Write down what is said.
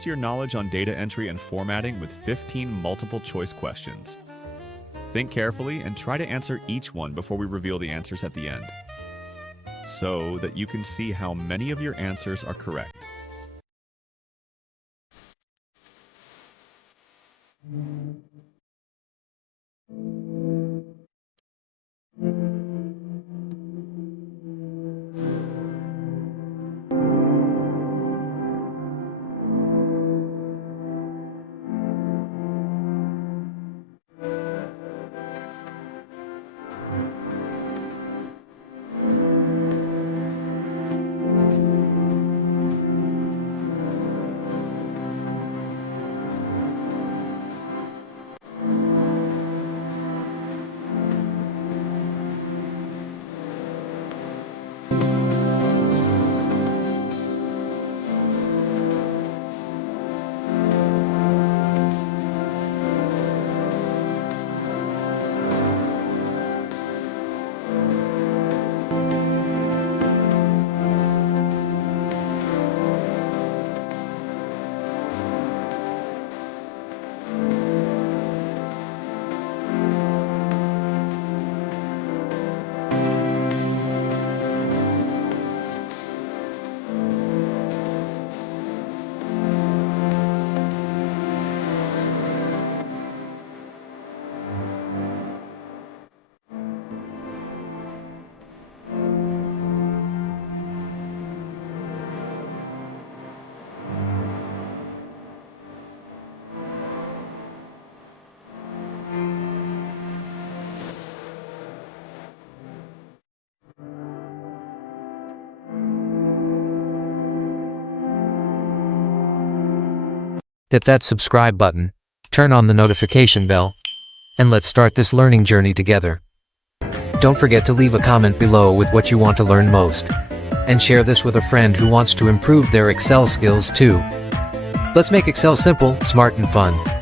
test your knowledge on data entry and formatting with 15 multiple-choice questions. Think carefully and try to answer each one before we reveal the answers at the end, so that you can see how many of your answers are correct. Hit that subscribe button, turn on the notification bell, and let's start this learning journey together. Don't forget to leave a comment below with what you want to learn most, and share this with a friend who wants to improve their Excel skills too. Let's make Excel simple, smart, and fun.